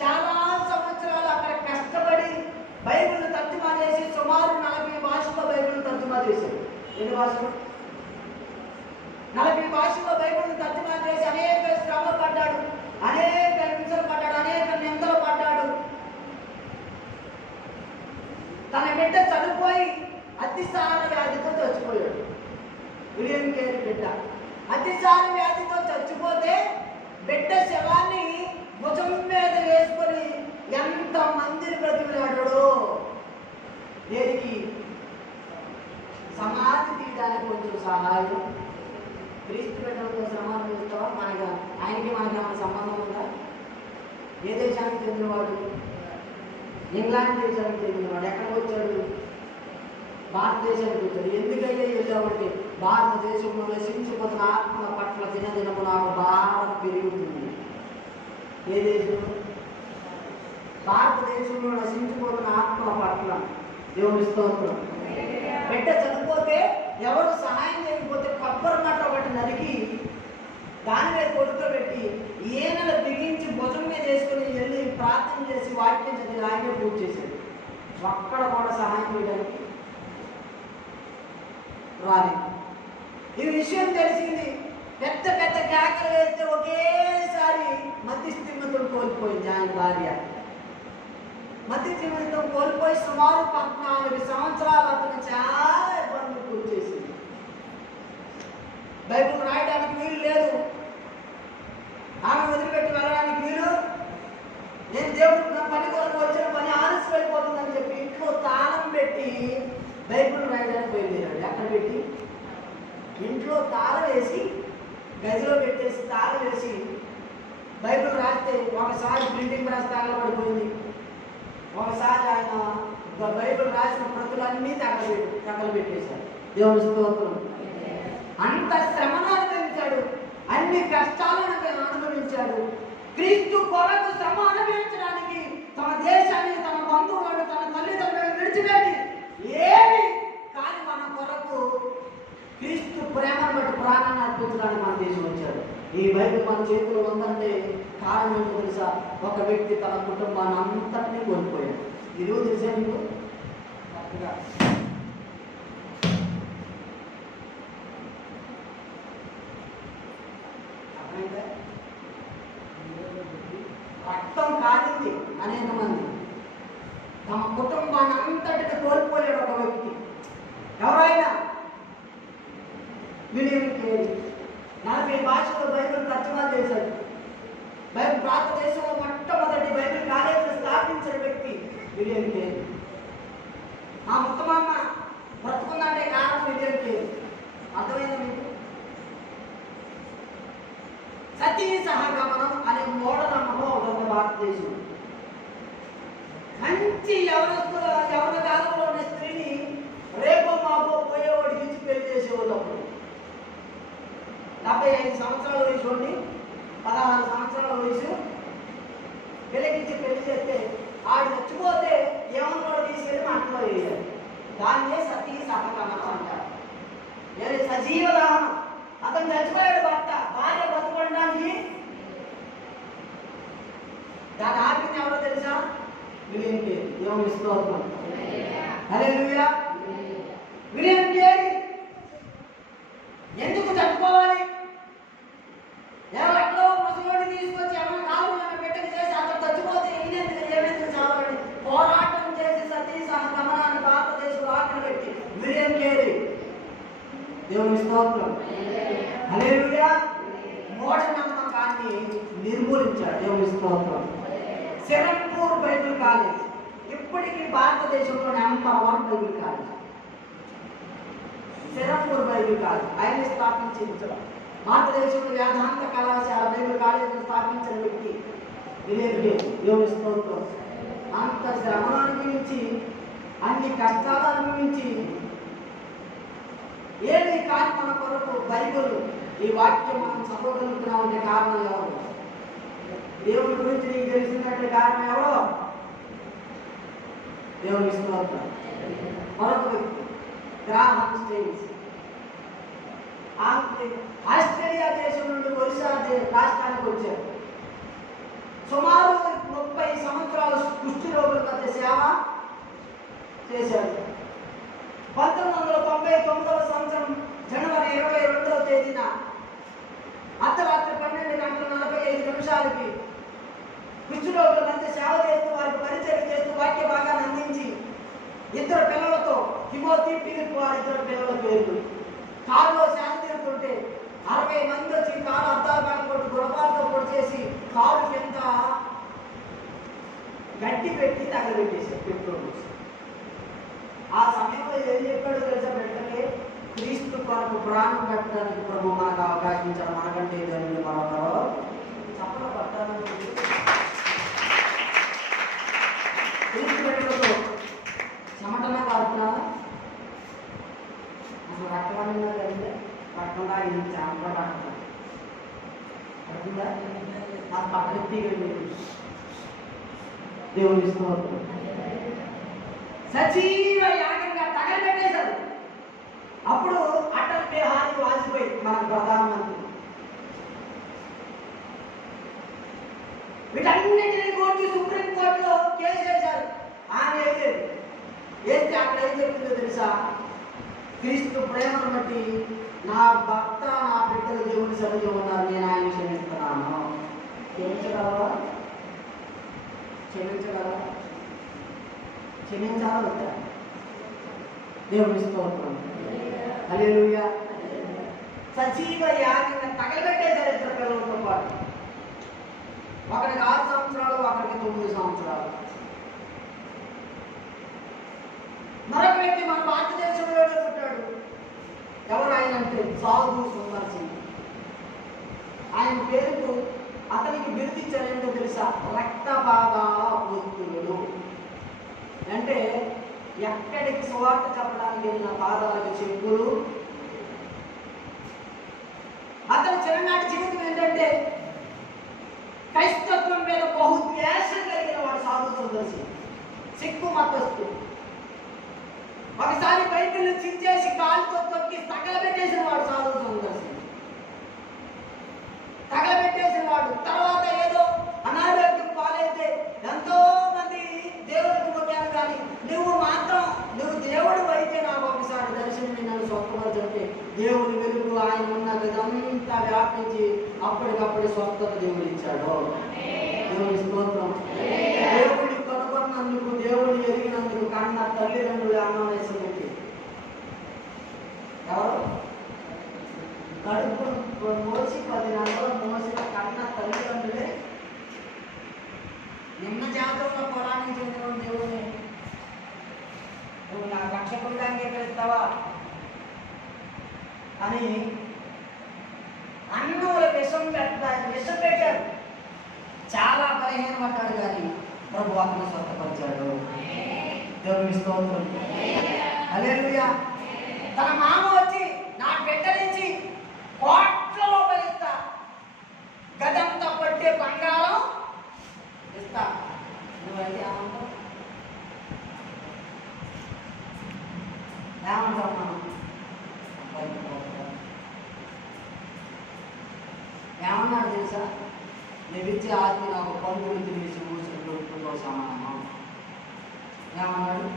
చాలా సంవత్సరాలు అక్కడ కష్టపడి బైబిల్ తర్జుమా చేసి సుమారు 40 భాషల్లో బైబిల్ తర్జుమా చేశాడు. ఎన్ని భాషలు? 40 భాషల్లో బైబిల్ తర్జుమా చేసి అనేక శ్రమలు పడ్డాడు, అనేక హింసలు పడ్డాడు, అనేక నిందలు పడ్డాడు. తన బిడ్డ చనిపోయి అతిసార వ్యాధితో చచ్చిపోయాడు. విలియం కేరీ బిడ్డ అతిసార వ్యాధితో చచ్చిపోతే బిడ్డ శవాన్ని భుజం మీద వేసుకొని ఎంత మందిని బ్రతిమలాడాడో. దేనికి? సమాధి తీయడానికి కొంచెం సహాయం. క్రీస్తు బిడ్డలతో సమాధి చేస్తావా? మనకి ఆయనకి మనకి ఏమైనా సంబంధం ఉందా? ఏ దేశానికి చెందినవాడు? ఇంగ్లాండ్ దేశానికి చెందినవాడు. ఎక్కడికి వచ్చాడు? భారతదేశానికి వచ్చాడు. ఎందుకైతే వెళ్ళామంటే భారతదేశంలో నశించిపోతున్న ఆత్మ పట్ల దినదినము నాకు భారం పెరుగుతుంది. ఏ దేశం? భారతదేశంలో నశించిపోతున్న ఆత్మ పట్ల. దేవుని స్తోత్రం. బిడ్డ చనిపోతే ఎవరు సహాయం చేయకపోతే కొబ్బరి మట్ట ఒకటి నరికి దాని మీద కొడుకోబెట్టి ఈయనలు బిగించి భుజం మీద వేసుకుని వెళ్ళి ప్రార్థన చేసి వాక్యం చదివి ఆయనే పూజ చేశాడు. ఒక్కడ కూడా సహాయం చేయడానికి రాలేదు. ఈ విషయం తెలిసింది. పెద్ద పెద్ద కేకలు వేస్తే ఒకేసారి మతి స్థిమితం కోల్పోయింది ఆయన భార్య. మతి స్థిమితం కోల్పోయి సుమారు 14 సంవత్సరాలు అతను చాలా ఇబ్బందులు గురి చేసింది. బైబిల్ రాయడానికి వీలు లేదు, ఆమె వదిలిపెట్టి వెళ్ళడానికి వీలు. నేను దేవుడు నా పని కొరకు వచ్చిన పని ఆలస్యం వెళ్ళిపోతుందని చెప్పి ఇంట్లో తాళం పెట్టి బైబిల్ రాయడానికి బయలుదేరాడు. ఎక్కడ పెట్టి? ఇంట్లో తాళం వేసి, గదిలో పెట్టేసి తాళం వేసి బైబిల్ రాస్తే ఒకసారి ప్రింటింగ్ ప్రెస్ తగలబడిపోయింది, ఒకసారి ఆయన బైబిల్ రాసిన ప్రతులన్నీ తగలబెట్టేశారు. దేవుని స్తోత్రం. అంత శ్రమను అనుభవించాడు, అన్ని కష్టాలను అనుభవించాడు. క్రీస్తు కొరకు శ్రమ అనుభవించడానికి తమ దేశాన్ని, తమ బంధువులను, తన తల్లిదండ్రులను విడిచిపెట్టి ఏమి కానీ మన కొరకు క్రీస్తు ప్రేమను బట్టి ప్రాణాన్ని అర్పించడానికి మన దేశం వచ్చాడు. ఈ బైబిల్ మన చేతిలో ఉందంటే కారణం ఏంటో తెలుసా? ఒక వ్యక్తి తన కుటుంబాన్ని అంతటినీ కోల్పోయాడు. ఈరోజు తెలిసా మీకు? కరెక్ట్గా అర్థమైందా? రక్తం కాలింది అనేక మంది, తమ కుటుంబాన్ని అంతటిని కోల్పోయాడు ఒక వ్యక్తి. ఎవరైనా విలియం కేరీ 40 భాషలో బైబిల్ తర్జుమా చేశాడు. బైబిల్ భారతదేశంలో మొట్టమొదటి బైబిల్ కాలేజీని స్థాపించిన వ్యక్తి విలియం కేరీ. ఆ ముత్తమామ బ్రతుకుందంటే కారణం విలియం కేరీ. అర్థమైందా మీకు? సతీ సహగమనం అనే మూఢనమ్మకం ఒక భారతదేశం. మంచి యవన కాలంలో ఉన్న స్త్రీని రేపో మాపో పోయేవాడికి ఇచ్చి పెళ్లి చేసేవాళ్ళు. అప్పుడు 75 సంవత్సరాల వయసు ఉండి 16 సంవత్సరాల వయసు వెలిగించి పెళ్లి చేస్తే ఆడు చచ్చిపోతే ఏమన్నా తీసుకెళ్ళి మంటలో వేయాలి. దాన్నే సతీ సహగమనం అంటారు. ఏది సజీవ దహనం. అతను చచ్చిపోయాడు, భర్త, భార్య బతుకోవడానికి దాని ఆపింది ఎవరో తెలుసా? William Carey. దేవుని స్తోత్రం. హల్లెలూయా. విలియం కేరీ ఎందుకు చచ్చిపోవాలి? ఎక్కడో ముసలోడిని తీసుకొచ్చి ఏమైనా కావాలి పెట్టకి చేసి అతను చచ్చిపోతే ఏమైంది చాలని పోరాటం చేసి సతీ సహగమనాన్ని భారతదేశంలో ఆఖరి పెట్టి విలియం కేరీ. దేవుని స్తోత్రం. హల్లెలూయా. మూఢనమ్మకాన్ని నిర్మూలించాడు. దేవుని స్తోత్రం. సిరంపూర్ బైబిల్ కాలేజ్ ఇప్పటికీ భారతదేశంలో number 1 Bible college. Serampore Bible college ఆయన స్థాపించాడు. భారతదేశంలో వేదాంత కళాశాల బైబిల్ కాలేజీని స్థాపించిన వ్యక్తి విలియం కేరీ. దేవుని స్తోత్రం. అంత శ్రమను అనుభవించి, అన్ని కష్టాలు అనుభవించి, ఏది కాని మన కొరకు బైబిల్ ఈ వాక్యం మనం చదవగలుగుతున్నామంటే కారణం ఎవరు? దేవుని గురించి నీకు తెలిసినట్టే కారణం ఎవరో? దేవుని స్తోత్రం. మరొక వ్యక్తి గ్రాహం స్టెయిన్స్. ఆస్ట్రేలియా దేశం నుండి ఒరిస్సా రాష్ట్రానికి వచ్చారు. సుమారు 30 సంవత్సరాలు కుష్టి రోగుల మధ్య సేవ చేశాడు. 1999వ సంవత్సరం జనవరి 22వ తేదీన అర్ధరాత్రి 12:45 కుష్ఠరోగుల మధ్య సేవ చేస్తూ, వారికి పరిచయం చేస్తూ, వాక్య భాగాన్ని అందించి 2 పిల్లలతో తిమోతి, ఫిలిప్ వారి 2 పిల్లల పేర్లు కారులో సేవ తీరుతుంటే 60 మంది వచ్చి కారు అద్దాలు కొట్టి గుణపాలతో పొడి చేసి కారు కింద గట్టి పెట్టి తగలబెట్టేశారు పెట్రోల్. ఆ సమయంలో ఏం చెప్పాడు తెలుసా? వెంటనే క్రీస్తు కొరకు ప్రాణం పెట్టడానికి ప్రభు మనకు అవకాశం ఇచ్చాడు. మనకంటే జరిగింది మరొకరు చప్పల పట్టాలు. క్రీస్తు పెట్టడంతో చెమటనే కారుతున్నా అసలు రక్తమన్నా జరిగితే పట్టకుండా ఇది చెమట పడుతుంది. పడుతుందా? ఆ పట్టెత్తి దేవుని స్తోత్రం. సజీవ యాగంగా తగలబెట్టేశారు. అప్పుడు అటల్ బిహారీ వాజ్పేయి మన ప్రధానమంత్రి వీటన్నిటినీ కోర్టు సుప్రీంకోర్టులో కేసు వేశారు. ఆమె వేస్తే అక్కడ ఏం చెప్పిందో తెలుసా? క్రీస్తు ప్రేమను బట్టి నా భర్త, నా బిడ్డలు దేవుని సన్నిధిలో ఉన్నారు, నేను ఆయన క్షమిస్తున్నాను. క్షమించగలవా? క్షమించగలవా? క్షమించాలా వద్దా? దేవుని స్తోత్రం. హల్లెలూయా. సజీవ యాగంగా తగలబెట్టేశారు 2 పిల్లలతో పాటు. ఒకరికి 6 సంవత్సరాలు, ఒకరికి 9 సంవత్సరాలు. మరొక వ్యక్తి మన భారతదేశంలో పుట్టాడు. ఎవరు ఆయన అంటే సాధు సుందర్ సింగ్. ఆయన పేరుకు అతనికి బిరుదిచ్చారు. ఏంటో తెలుసా? రక్తపాదాల అపోస్తలుడు. అంటే ఎక్కడికి సువార్త చెప్పడానికి వెళ్ళిన పాదాలకు చెప్పులు. అతని చిన్ననాటి జీవితం ఏంటంటే క్రైస్తత్వం మీద బహుద్వేషం కలిగిన వాడు. సాధువులు తెలిసి సిక్కు మతస్థు. ఒకసారి బైబిల్ చించేసి కాలుతో తొక్కి తగలబెట్టేసిన వాడు. సాధువులు తెలిసి తగలబెట్టేసిన వాడు. తర్వాత ఏదో అనారోగ్యం పాలైతే ఎంతో మంది దేవుడికి మొక్కాను, కానీ నువ్వు మాత్రం నువ్వు దేవుడు అయితే నాకు ఒకసారి దర్శనమే నన్ను స్వస్థపరచంటే దేవుడి వెలుగు ఆయన ఉన్న విధంతా వ్యాపించి అప్పటికప్పుడు స్వస్థత దేవుడు ఇచ్చాడు. దేవుడి స్తోత్రం. దేవుడిని కనుగొన్నందుకు, దేవుడిని ఎరిగినందుకు కన్న తల్లిదండ్రులు అన్నం వేసింది. ఎవరు? కడుపు మోసి 10 నెలలు మోసిన కన్న తల్లిదండ్రులే నిన్న జాతరంలో పొలానికి చెందిన దేవుని నువ్వు నా రక్షకుడిగా అంగీకరిస్తావా అని అన్నంలో విషం పెట్టాడు. చాలా బలహీన పడ్డాడు, కానీ ప్రభు అతను స్వస్థపరిచాడు. దేవుని స్తోత్రం. హల్లెలూయా. తన మామ వచ్చి నా బిడ్డ నుంచి కోట్లలో బలిస్తా, గదంతా పట్టే బంగారం ఇస్తా. నువ్వైతే ఏమంటావు? ఏమంటావు? మనం ఏమన్నాడు తెలుసా? నువ్వు ఇచ్చే ఆస్తి నాకు పందులు తినేసి మూసినతో సమానం. ఏమన్నాడు?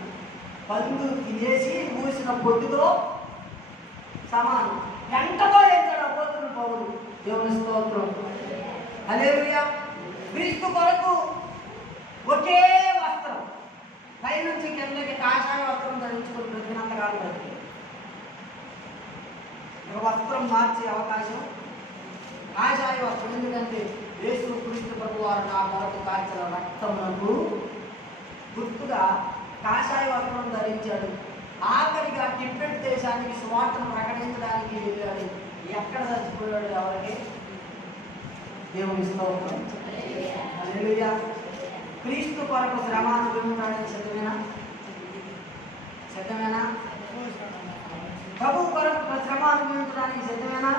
పందులు తినేసి మూసిన పొట్టుతో సమానం. ఎంతతో ఎంచాడు అపోస్తుల పౌలు. దేవుని స్తోత్రం. హల్లెలూయా. క్రీస్తు కొరకు ఒకే వస్త్రం, పైనుంచి కిందకి కాషాయ వస్త్రం ధరించుకుని బ్రతికినంతకాలం బ్రతికి ఒక వస్త్రం మార్చే అవకాశం కాషాయ వస్త్రం. ఎందుకంటే యేసు క్రీస్తు ప్రభు వారు నా కొరకు కాల్చిన రక్తమునకు గుర్తుగా కాషాయ వస్త్రం ధరించాడు. ఆఖరిగా టిబెట్ దేశానికి సువార్తను ప్రకటించడానికి వెళ్ళాడు. ఎక్కడ చచ్చిపోయాడు? ఎవరికి? దేవుని స్తోత్రం. హల్లెలూయా. క్రీస్తు కొరకు శ్రమ అనుభవించడానికి సిద్ధమేనా? సిద్ధమేనా? ప్రభు కొరకు శ్రమ అనుభవించడానికి సిద్ధమేనా?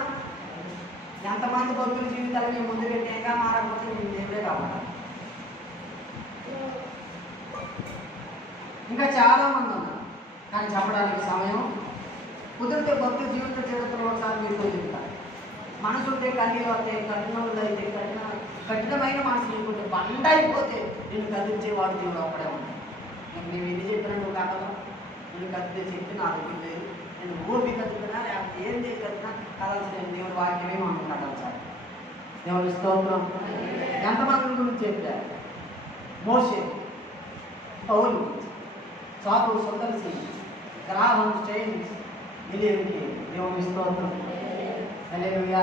ఎంతమంది భక్తుల జీవితాలని ముందు పెట్టాక మారకపోతే నేను దేవుడే కావాలా? ఇంకా చాలా మంది ఉన్నారు, కానీ చెప్పడానికి సమయం కుదిరితే భక్తుల జీవిత చరిత్రలో ఒకసారి మీతో చెప్తాను. మనసుంటే కన్నీళ్ళు వస్తాయి, కఠినములు అయితే కఠినమైన మనసు లేకుంటే బండ అయిపోతే నేను కదిలించేవాడు దేవుడు అప్పుడే ఉంటాడు. నేను ఎన్ని చెప్పినట్టు కాదు, నేను కదిలితే చెప్పి నా దగ్గర లేదు. నేను ఊపి కదిలినా లేకపోతే ఏం చేసి కదిలినా కదల్సిన దేవుడు వాక్యమే మనం కదల్చాలి. దేవుని స్తోత్రం. ఎంతమంది గురించి చెప్పారు? మోషే, పౌలు, సాధు సుందర్సి, గ్రాహం స్టైన్స్, మిలియన్కి. దేవుని స్తోత్రం. హల్లెలూయా.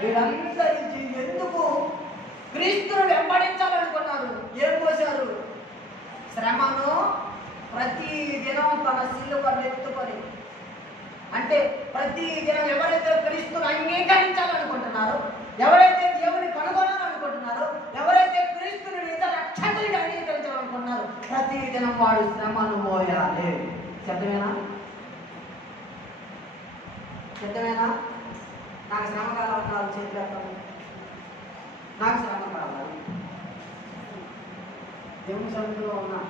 వీరందరికీ ఎందుకు క్రీస్తును వెంబడించాలనుకున్నారు? ఏం పోశారు? శ్రమను ప్రతి దినం తన సిలువను ఎత్తుకొని, అంటే ప్రతి దినం ఎవరైతే క్రీస్తును అంగీకరించాలనుకుంటున్నారో, ఎవరైతే దేవుని కనుగొనాలనుకుంటున్నారో, ఎవరైతే క్రీస్తుని నిజ రక్షకుడిగా అంగీకరించాలనుకుంటున్నారో ప్రతి దినం వాడు శ్రమను మోయాలి. సిద్ధమేనా? సిద్ధమేనా? నాకు శ్రమ కావాలన్నారు చేతులు. నాకు శ్రమ కావాలి. దేవుని సన్నిధిలో ఉన్నా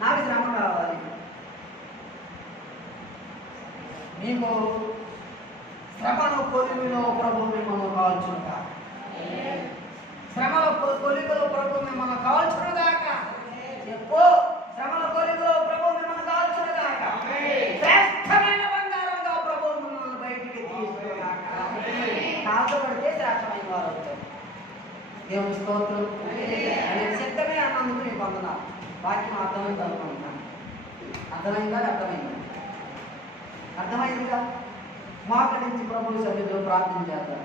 నాకు శ్రమ కావాలి. మీకు శ్రమను కొలిమిలో ప్రభు మిమ్మల్ని కాల్చునుగా. శ్రమల కొలిమిలో ప్రభు మిమ్మల్ని కాల్చునుగాక. చెప్పు, శ్రమల కొలిమిలో ప్రభు మిమ్మల్ని కాల్చునుగాక. శ్రేష్టమైన బంగారంగా ప్రభు మిమ్మల్ని బయటికి తీసుకుగాక. కాల్చబడితే శ్రేష్టమైన వారు అవుతారు. దేవుని స్తోత్రం. సిద్ధమే అన్నందుకు నీకు వందనాలు. వాక్యం అర్థమైంది అనుకుంటున్నాను. అర్థమైందా? అర్థమైందిగా? మోకరించి ప్రభు సన్నిధిలో ప్రార్థన చేద్దాం.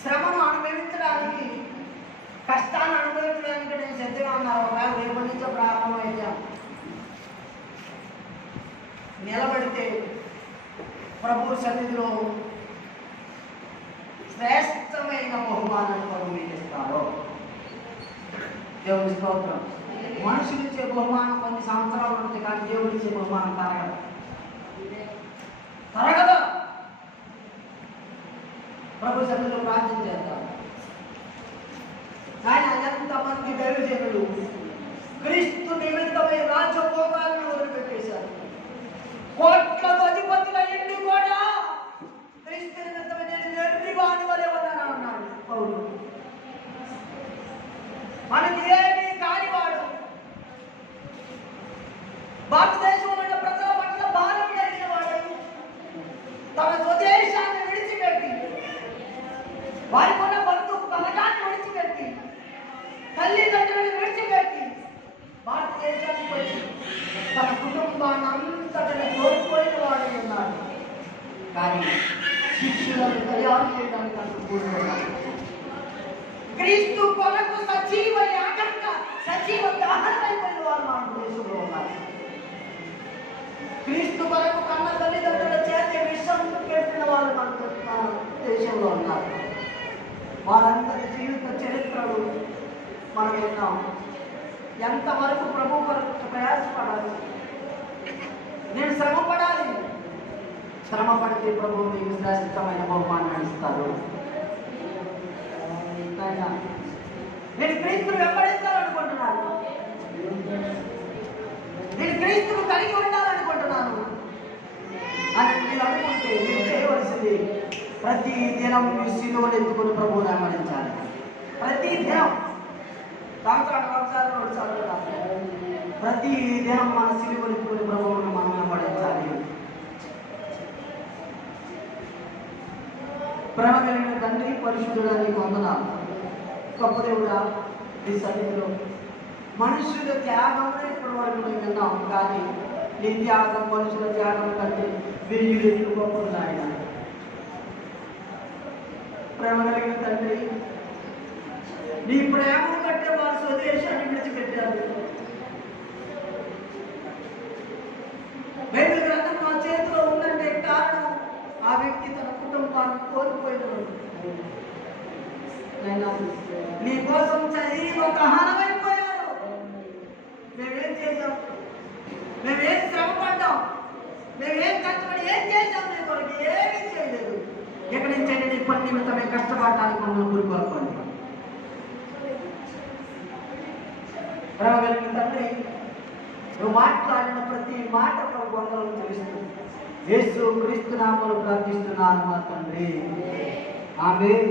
శ్రమను అనుభవించడానికి, కష్టాన్ని అనుభవించడానికి నేను సిద్ధంగా ఉన్నారు. ఒకవేళ రేపటి నుంచో ప్రారంభమైతే నిలబడితే ప్రభు సన్నిధిలో శ్రేష్ట శ్రేష్టమైన బహుమానాన్ని ప్రభు మీకు ఇస్తాడు. దేవుని స్తోత్రం. మనుషులు ఇచ్చే బహుమానం కొన్ని సంవత్సరాలు ఉంటుంది, కానీ దేవుడు ఇచ్చే బహుమానం తరగదు. ప్రభు సన్నిధిలో ప్రార్థన చేద్దాం. ఆయన ఎంతమంది దైవజనులు క్రీస్తు నిమిత్తమై రాజభోగాలను వదిలిపెట్టేశారు. కోట్లకు అధిపతులయ్యింది కూడా క్రీస్తు నిమిత్తమై నేను వెర్రి వాని వలె ఉన్నాను అన్నాడు పౌలు. మనకి ఏమీ కానివాడు, భారతదేశంలో ఉన్న ప్రజల పట్ల భారం కలిగిన వాడు, తమ స్వదేశాన్ని విడిచిపెట్టి, వారికి ఉన్న బంధు బలగాన్ని విడిచిపెట్టి, తల్లిదండ్రులను విడిచిపెట్టి భారతదేశానికి వచ్చి తన కుటుంబాన్ని అంతటిని కోల్పోయిన వాడు ఉన్నాడు. కానీ శిష్యులను తయారు చేయడానికి అంటూ కూడుకున్నాడు. క్రీస్తు కొరకు సజీవ యాగంగా సజీవ దహనమైపోయిన వారు మన దేశంలో ఉన్నారు. క్రీస్తు కొరకు కన్న తల్లిదండ్రుల చేత విషం పెట్టిన వాళ్ళు మన దేశంలో ఉన్నారు. వారందరి జీవిత చరిత్రలు మనం విన్నాం. ఎంతవరకు ప్రభు కొరకు ప్రయాసపడాలి, నేను శ్రమ పడాలి. శ్రమ పడితే ప్రభు మీకు శ్రేష్టమైన బహుమానాన్ని ఇస్తారు. నేను క్రీస్తును వెంబడించాలనుకుంటున్నాను, నేను క్రీస్తును కలిగి ఉండాలనుకుంటున్నాను అని మీరు అనుకుంటే మీరు చేయవలసింది ప్రతి దినం మీ సిలువను ఎత్తుకుని ప్రభువుని వెంబడించాలి. ప్రతి దినం, సంవత్సరాలు ఒకసారి 2 సార్లు కాదు, ప్రతి దినం మన సిలువను ఎత్తుకుని ప్రభువుని మనం వెంబడించాలి. ప్రేమ కలిగిన తండ్రి, పరిశుద్ధుడా నీకు వందనాలు. గొప్ప దేవుడా, నీ సన్నిధిలో మనుషుల త్యాగంలో ఇప్పటి వరకు మేము విన్నాం, కానీ నీ త్యాగం మనుషుల త్యాగం కంటే 1000 రెట్లు గొప్పది నాయన. ప్రేమ కలిగిన తండ్రి, నీ ప్రేమను కట్టే వారి స్వదేశాన్ని విడిచిపెట్టారు. బైబిల్ గ్రంథం మా చేతిలో ఉందంటే కారణం ఆ వ్యక్తి తన కుటుంబాన్ని కోల్పోయినాడు. నీ కోసం సజీవ దహనమైపోయారు. మేమేం చేశాం? మేమేం శ్రమ పడ్డాం? మేమేం కష్టపడి ఏం చేశాం? నీ కొరకు ఏమీ చేయలేదు. ఎక్కడి నుంచి అయినా నీ పని నిమిత్తమే కష్టపడడానికి మమ్మల్ని గురికొల్పండి. ప్రేమ కలిగిన తండ్రి, నువ్వు మాట్లాడిన ప్రతి మాట వందలను తెలుస్తుంది. యేసు క్రీస్తు నామములో ప్రార్థిస్తున్నాను మా తండ్రి. ఆమేన్.